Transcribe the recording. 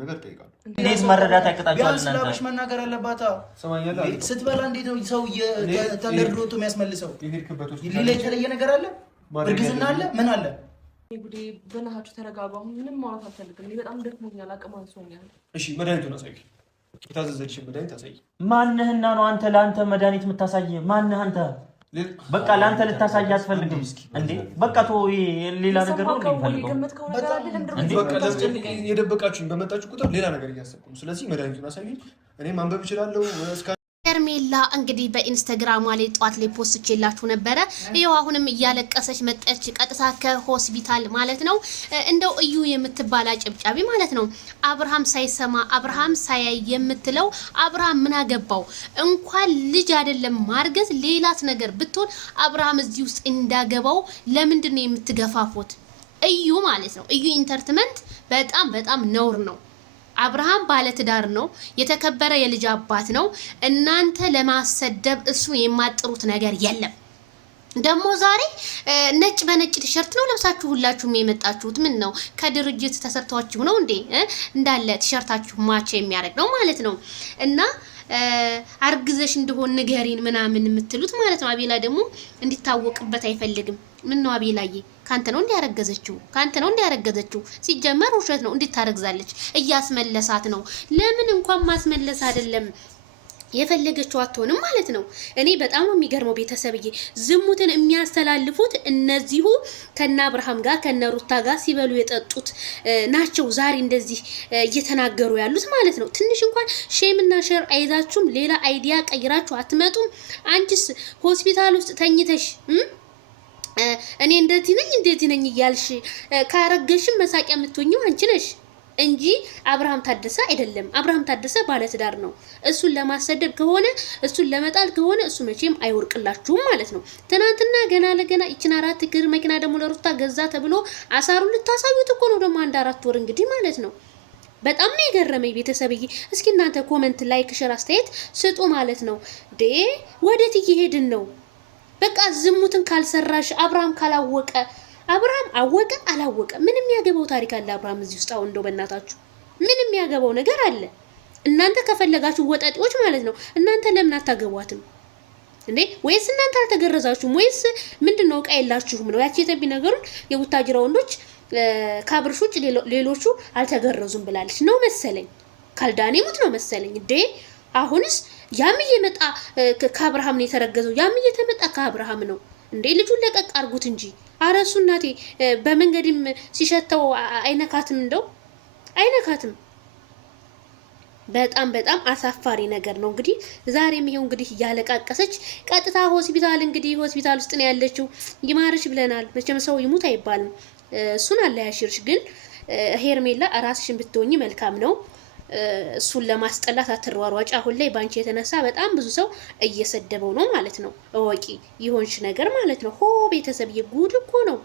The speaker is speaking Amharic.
ነገር ጠይቃለሁ። እንዴት መረዳት ያቀጣጫል? ስለብሽ መናገር አለባታ። ሰማኛለህ? ስትበላ እንዴት ነው ሰው ተንደርድሮት የሚያስመልሰው? ሌላ የተለየ ነገር አለ? እርግዝና አለ? ምን አለ? ጉዴ በእናታችሁ ተረጋጉ። አሁን ምንም ማውራት አልፈልግም። እኔ በጣም ደክሞኛል፣ አቅም አንሶኛል። እሺ መድኃኒቱን አሳይ። የታዘዘልሽን መድኃኒት አሳይ። ማንህና ነው አንተ ለአንተ መድኃኒት የምታሳይ? ማንህ አንተ? በቃ ለአንተ ልታሳይ አትፈልግም እንዴ? በቃ ሌላ ነገር ነው እንዴ? በቃ የደበቃችሁኝ በመጣችሁ ቁጥር ሌላ ነገር እያሰብኩ ነው። ስለዚህ መድኃኒቱን አሳይ። እኔ ማንበብ እችላለሁ። ሄርሜላ እንግዲህ በኢንስታግራም ላይ ጧት ላይ ፖስት ችላችሁ ነበረ። ይሄው አሁንም እያለቀሰች መጣች፣ ቀጥታ ከሆስፒታል ማለት ነው። እንደው እዩ የምትባል አጨብጫቢ ማለት ነው። አብርሃም ሳይሰማ አብርሃም ሳያይ የምትለው አብርሃም ምን አገባው? እንኳን ልጅ አይደለም ማርገዝ ሌላት ነገር ብትሆን አብርሃም እዚህ ውስጥ እንዳገባው ለምንድን ነው የምትገፋፉት? እዩ ማለት ነው። እዩ ኢንተርቴይንመንት በጣም በጣም ነውር ነው። አብርሃም ባለትዳር ነው፣ የተከበረ የልጅ አባት ነው። እናንተ ለማሰደብ እሱ የማጥሩት ነገር የለም። ደግሞ ዛሬ ነጭ በነጭ ቲሸርት ነው ለብሳችሁ ሁላችሁም የመጣችሁት። ምን ነው ከድርጅት ተሰርታችሁ ነው እንዴ? እንዳለ ቲሸርታችሁ ማች የሚያደርግ ነው ማለት ነው። እና አርግዘሽ እንደሆነ ንገሪን ምናምን የምትሉት ማለት ነው። አቤላ ደግሞ እንዲታወቅበት አይፈልግም። ምን ነው አቤላዬ? ካንተ ነው እንዲያረገዘችው? ካንተ ነው እንዲያረገዘችው? ሲጀመር ውሸት ነው። እንድታረግዛለች እያስመለሳት ነው። ለምን እንኳን ማስመለስ አይደለም የፈለገችው አትሆንም ማለት ነው። እኔ በጣም ነው የሚገርመው ቤተሰብዬ፣ ዝሙትን የሚያስተላልፉት እነዚሁ ከነ አብርሃም ጋር ከነ ሩታ ጋር ሲበሉ የጠጡት ናቸው ዛሬ እንደዚህ እየተናገሩ ያሉት ማለት ነው። ትንሽ እንኳን ሼምና ሸር አይዛችሁም ሌላ አይዲያ ቀይራችሁ አትመጡም? አንቺስ ሆስፒታል ውስጥ ተኝተሽ እኔ እንደዚህ ነኝ እያልሽ ካረገሽም መሳቂያ የምትሆኚው አንቺ ነሽ እንጂ አብርሃም ታደሰ አይደለም። አብርሃም ታደሰ ባለትዳር ነው። እሱን ለማሰደብ ከሆነ እሱን ለመጣል ከሆነ እሱ መቼም አይወርቅላችሁም ማለት ነው። ትናንትና ገና ለገና ይችን 4 እግር መኪና ደግሞ ለሩታ ገዛ ተብሎ አሳሩን ልታሳዩት እኮ ነው ደግሞ 1-4 ወር እንግዲህ ማለት ነው። በጣም ነው የገረመኝ ቤተሰብዬ። እስኪ እናንተ ኮሜንት፣ ላይክ፣ ሼር አስተያየት ስጡ ማለት ነው። ወዴት እየሄድን ነው? በቃ ዝሙትን ካልሰራሽ አብርሃም ካላወቀ አብርሃም አወቀ አላወቀ ምን የሚያገባው ታሪክ አለ አብርሃም እዚህ ውስጥ? አሁን እንደው በእናታችሁ ምን የሚያገባው ነገር አለ? እናንተ ከፈለጋችሁ ወጣጤዎች ማለት ነው። እናንተ ለምን አታገቧትም እንዴ? ወይስ እናንተ አልተገረዛችሁም? ወይስ ምንድነው ዕቃ የላችሁም ነው? ያቺ የተቢ ነገሩን የቡታጅራ ወንዶች ካብርሽ ውጭ ሌሎቹ አልተገረዙም ብላለች ነው መሰለኝ። ካልዳኔሙት ነው መሰለኝ እንዴ? አሁንስ ያም እየመጣ ከአብርሃም ነው የተረገዘው። ያም እየተመጣ ከአብርሃም ነው እንዴ? ልጁን ለቀቅ አርጉት እንጂ። አረሱ እናቴ በመንገድም ሲሸተው አይነካትም? እንደው አይነካትም። በጣም በጣም አሳፋሪ ነገር ነው። እንግዲህ ዛሬም ይሄው እንግዲህ እያለቃቀሰች ቀጥታ ሆስፒታል፣ እንግዲህ ሆስፒታል ውስጥ ነው ያለችው። ይማርሽ ብለናል። መቼም ሰው ይሙት አይባልም። እሱን አለ ያሽርሽ። ግን ሄርሜላ ራስሽን ብትሆኚ መልካም ነው። እሱን ለማስጠላት አትሯሯጭ። አሁን ላይ ባንቺ የተነሳ በጣም ብዙ ሰው እየሰደበው ነው ማለት ነው። እወቂ ይሆንሽ ነገር ማለት ነው። ሆ ቤተሰብ የጉድ እኮ ነው።